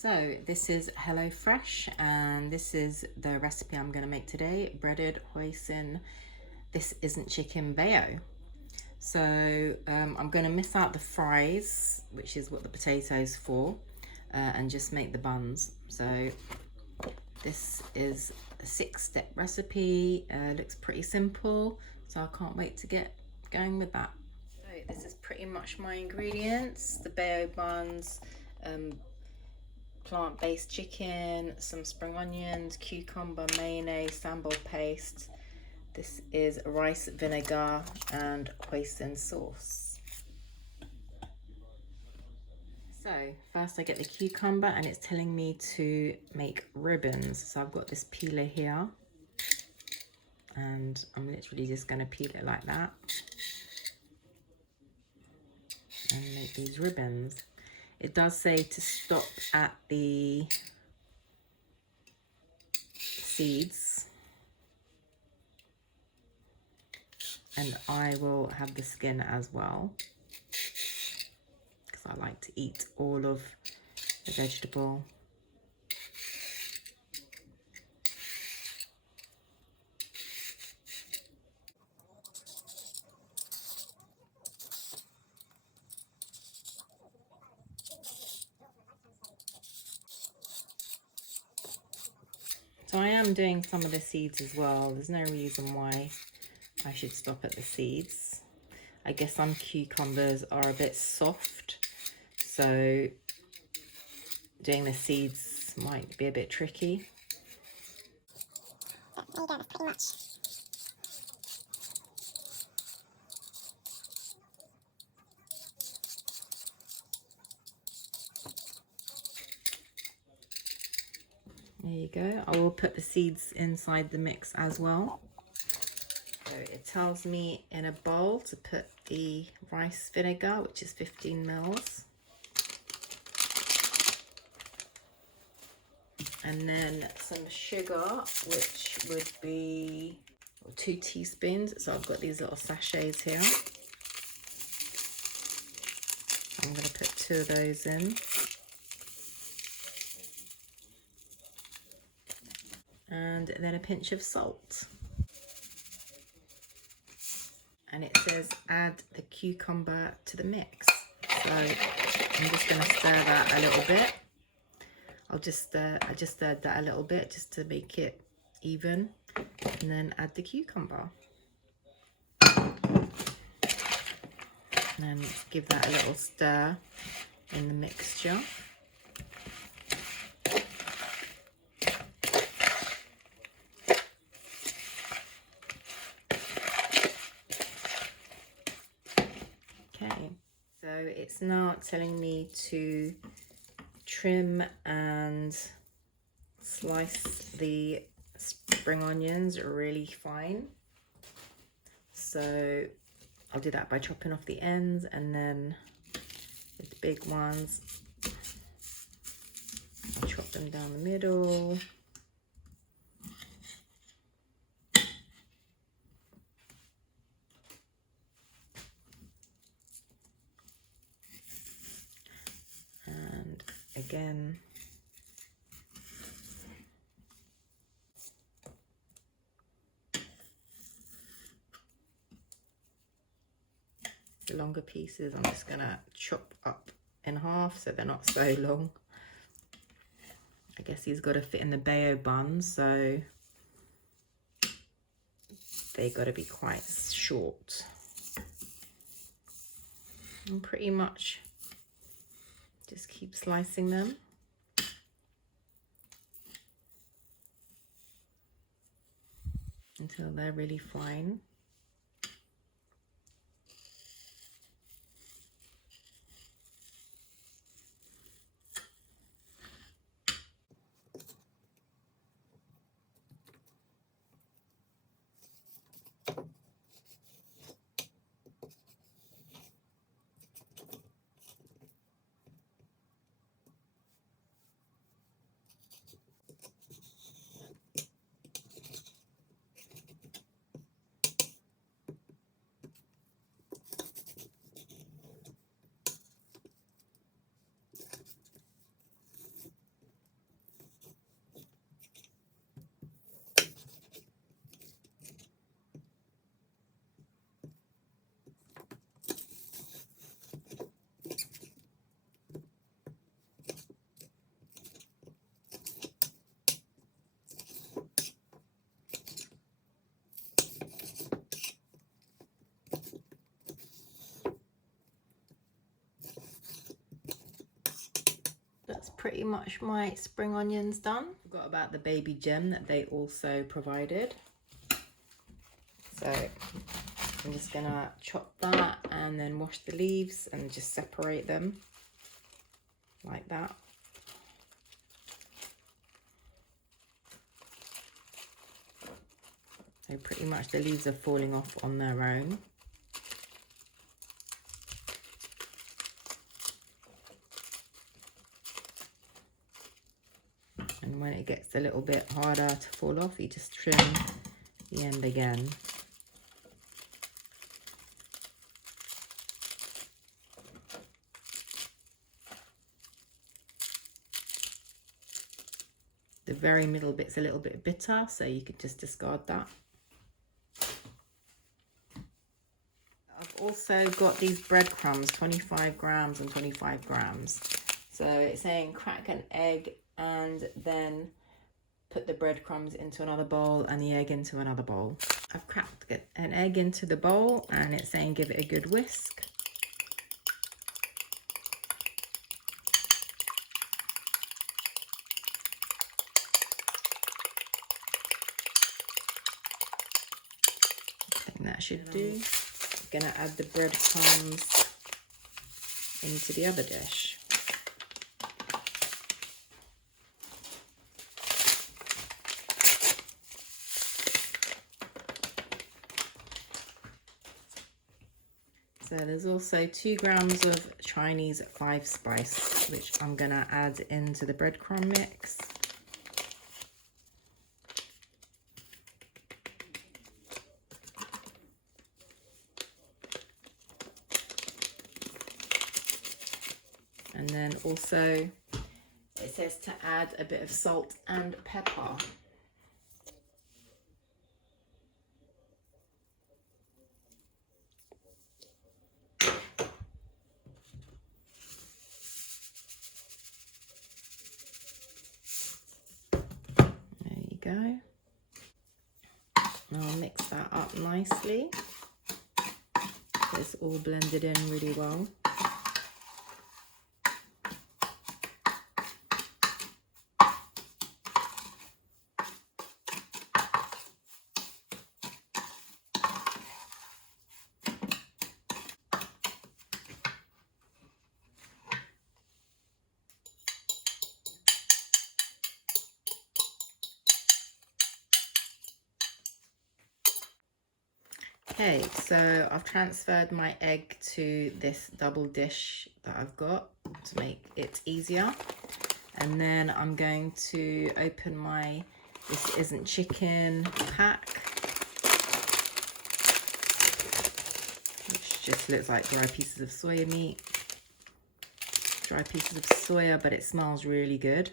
So this is HelloFresh, and this is the recipe I'm going to make today: breaded hoisin. This isn't chicken bayo. So I'm going to miss out the fries, which is what the potatoes for, and just make the buns. So this is a 6-step recipe. Looks pretty simple, so I can't wait to get going with that. So this is pretty much my ingredients: the bayo buns, plant-based chicken, some spring onions, cucumber, mayonnaise, sambal paste. This is rice vinegar and hoisin sauce. So first I get the cucumber, and it's telling me to make ribbons. So I've got this peeler here, and I'm literally just going to peel it like that and make these ribbons. It does say to stop at the seeds, and I will have the skin as well, because I like to eat all of the vegetable. So I am doing some of the seeds as well. There's no reason why I should stop at the seeds. I guess some cucumbers are a bit soft, so doing the seeds might be a bit tricky. There you go, that's pretty much. There you go. I will put the seeds inside the mix as well. So it tells me in a bowl to put the rice vinegar, which is 15 mils. And then some sugar, which would be 2 teaspoons. So I've got these little sachets here. I'm going to put 2 of those in. And then a pinch of salt. And it says add the cucumber to the mix. So I'm just going to stir that a little bit. I just stirred that a little bit just to make it even, and then add the cucumber. And then give that a little stir in the mixture. Okay, so it's now telling me to trim and slice the spring onions really fine. So I'll do that by chopping off the ends, and then with the big ones, I'll chop them down the middle. And again, the longer pieces I'm just gonna chop up in half so they're not so long. I guess he's got to fit in the bayo bun, so they got to be quite short. And pretty much just keep slicing them until they're really fine. pretty much my spring onions done. Forgot about the baby gem that they also provided. So I'm just gonna chop that and then wash the leaves and just separate them like that. So pretty much the leaves are falling off on their own. And when it gets a little bit harder to fall off, you just trim the end again. The very middle bit's a little bit bitter, so you could just discard that. I've also got these breadcrumbs, 25 grams and 25 grams. So it's saying crack an egg and then put the breadcrumbs into another bowl and the egg into another bowl. I've cracked an egg into the bowl and it's saying give it a good whisk. I think that should do. I'm gonna add the breadcrumbs into the other dish. So there's also 2 grams of Chinese 5 spice, which I'm gonna add into the breadcrumb mix. And then also it says to add a bit of salt and pepper. There you go. Now I'll mix that up nicely. It's all blended in really well. Okay, so I've transferred my egg to this double dish that I've got to make it easier. And then I'm going to open my This Isn't Chicken pack, which just looks like dry pieces of soya meat. Dry pieces of soya, but it smells really good.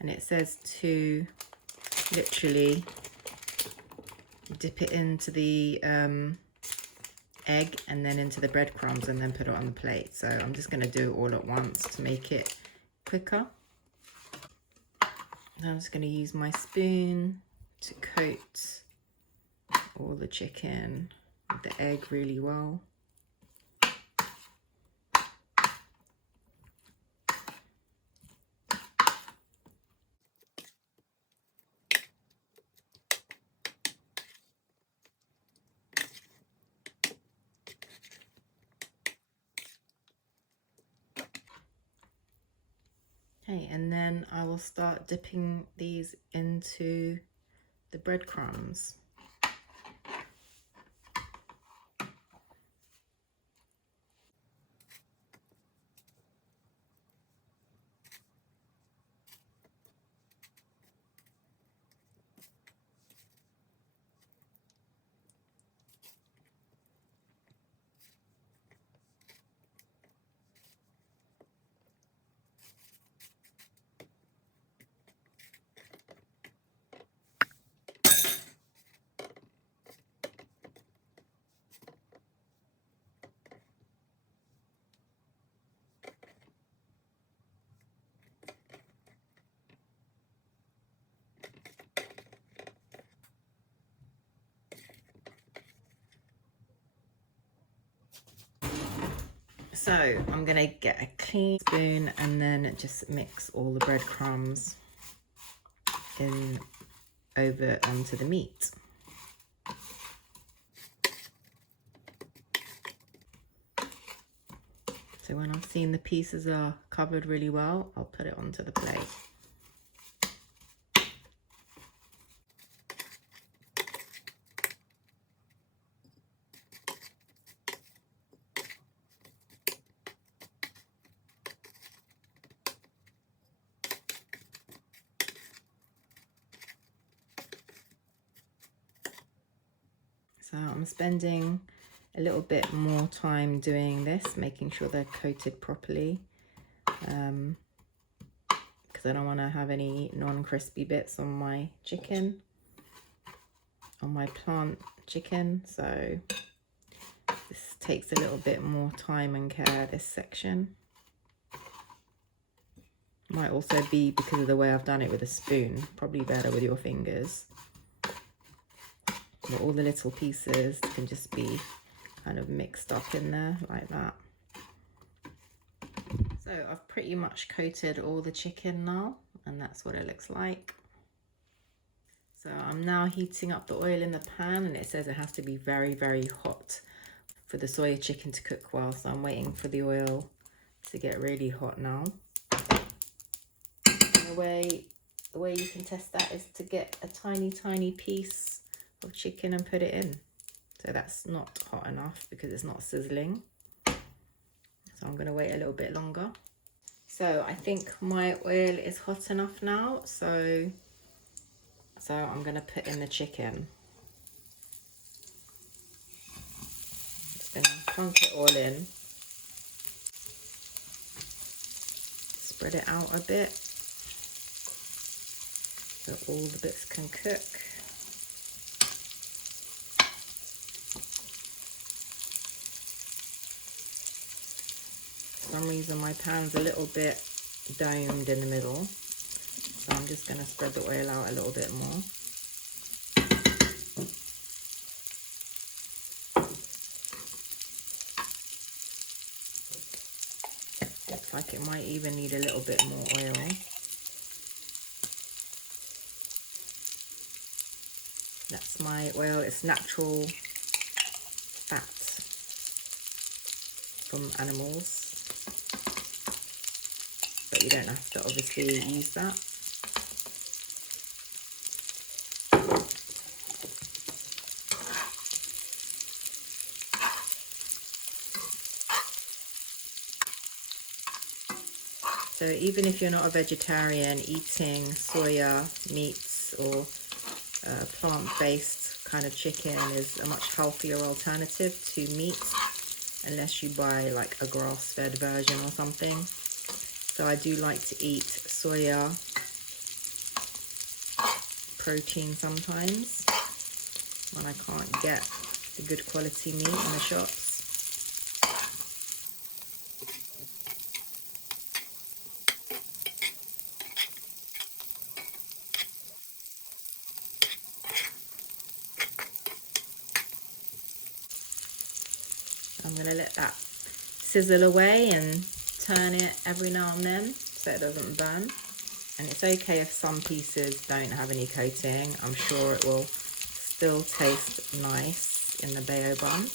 And it says to literally dip it into the egg and then into the breadcrumbs and then put it on the plate. So I'm just going to do it all at once to make it quicker. Now I'm just going to use my spoon to coat all the chicken with the egg really well. Okay, and then I will start dipping these into the breadcrumbs. So I'm gonna get a clean spoon and then just mix all the breadcrumbs in over onto the meat. So when I've seen the pieces are covered really well, I'll put it onto the plate. So I'm spending a little bit more time doing this, making sure they're coated properly, because I don't want to have any non-crispy bits on my chicken, on my plant chicken. So this takes a little bit more time and care, this section. Might also be because of the way I've done it with a spoon, probably better with your fingers. But all the little pieces can just be kind of mixed up in there like that. So I've pretty much coated all the chicken now, and that's what it looks like. So I'm now heating up the oil in the pan, and it says it has to be very, very hot for the soya chicken to cook well. So I'm waiting for the oil to get really hot now. And the way you can test that is to get a tiny piece of chicken and put it in. So that's not hot enough because it's not sizzling. So I'm going to wait a little bit longer. So I think my oil is hot enough now. So I'm going to put in the chicken. Just going to plunk it all in. Spread it out a bit so all the bits can cook. For some reason my pan's a little bit domed in the middle, so I'm just going to spread the oil out a little bit more. Looks like it might even need a little bit more oil. That's my oil. It's natural fat from animals, but you don't have to obviously use that. So even if you're not a vegetarian, eating soya meats or plant-based kind of chicken is a much healthier alternative to meat, unless you buy like a grass-fed version or something. So I do like to eat soya protein sometimes when I can't get the good quality meat in the shops. I'm going to let that sizzle away and turn it every now and then so it doesn't burn. And it's okay if some pieces don't have any coating. I'm sure it will still taste nice in the bao bun.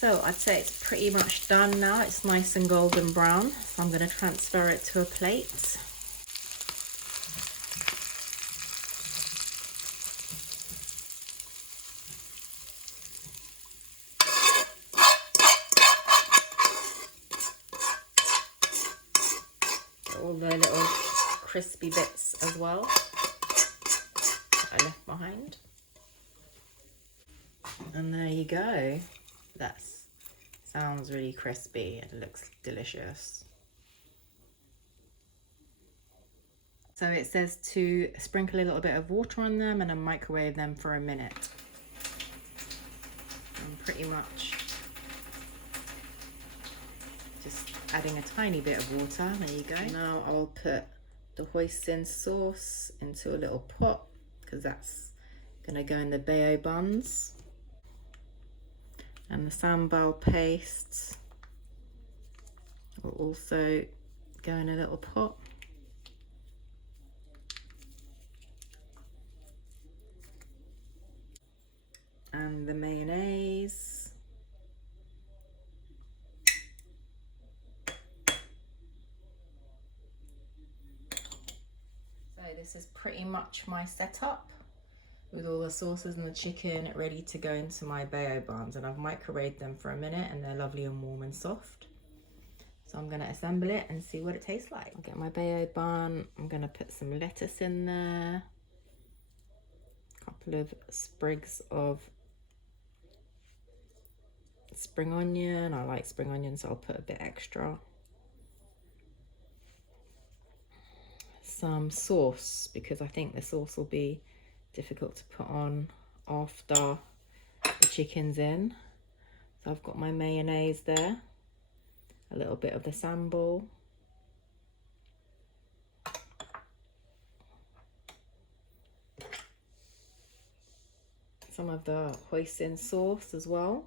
So I'd say it's pretty much done now. It's nice and golden brown. So I'm going to transfer it to a plate. All the little crispy bits as well that I left behind. And there you go. That sounds really crispy and it looks delicious. So it says to sprinkle a little bit of water on them and then microwave them for a minute. I'm pretty much just adding a tiny bit of water. There you go. Now I'll put the hoisin sauce into a little pot because that's gonna go in the bao buns. And the sambal paste will also go in a little pot. And the mayonnaise. So this is pretty much my setup with all the sauces and the chicken ready to go into my bao buns, and I've microwaved them for a minute and they're lovely and warm and soft. So I'm gonna assemble it and see what it tastes like. I'll get my bao bun, I'm gonna put some lettuce in there, a couple of sprigs of spring onion. I like spring onion, so I'll put a bit extra. Some sauce, because I think the sauce will be difficult to put on after the chicken's in. So I've got my mayonnaise there, a little bit of the sambal, some of the hoisin sauce as well,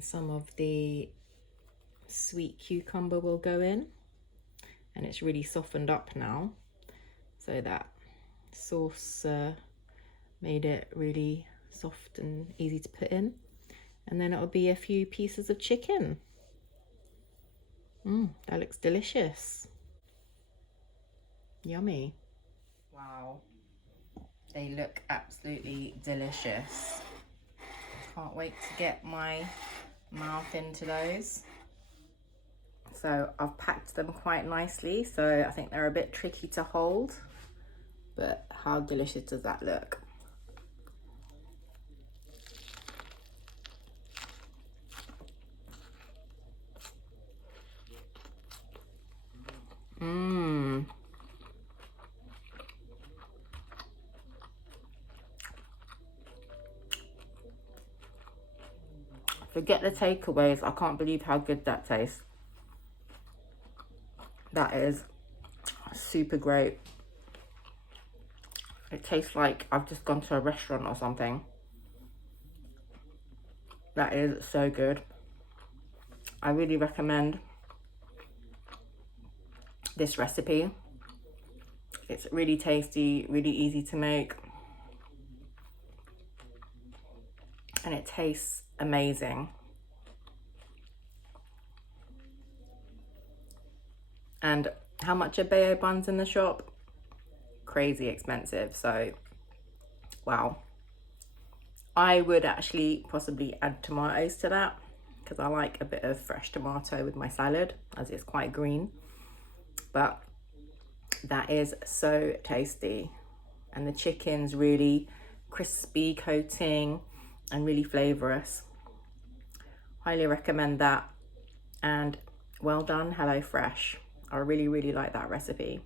some of the sweet cucumber will go in, and it's really softened up now, so that sauce made it really soft and easy to put in. And then it'll be a few pieces of chicken. That looks delicious. Yummy. Wow, they look absolutely delicious. Can't wait to get my mouth into those. So I've packed them quite nicely, so I think they're a bit tricky to hold, but how delicious does that look? Forget the takeaways, I can't believe how good that tastes. That is super great. It tastes like I've just gone to a restaurant or something. That is so good. I really recommend this recipe. It's really tasty, really easy to make, and it tastes amazing. And how much are bao buns in the shop? Crazy expensive, so wow. I would actually possibly add tomatoes to that because I like a bit of fresh tomato with my salad as it's quite green. But that is so tasty, and the chicken's really crispy coating and really flavorous. Highly recommend that, and well done HelloFresh. I really like that recipe.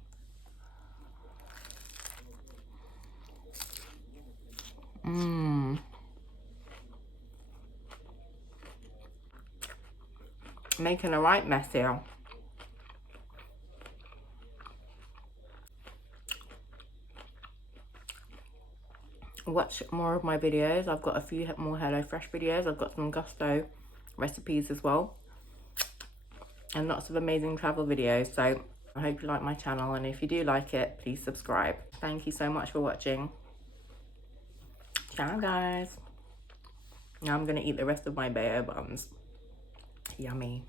Making a right mess here. Watch more of my videos. I've got a few more HelloFresh videos. I've got some gusto recipes as well, and lots of amazing travel videos. So I hope you like my channel, and if you do like it, please subscribe. Thank you so much for watching. Ciao guys. Now I'm gonna eat the rest of my bao buns. Yummy.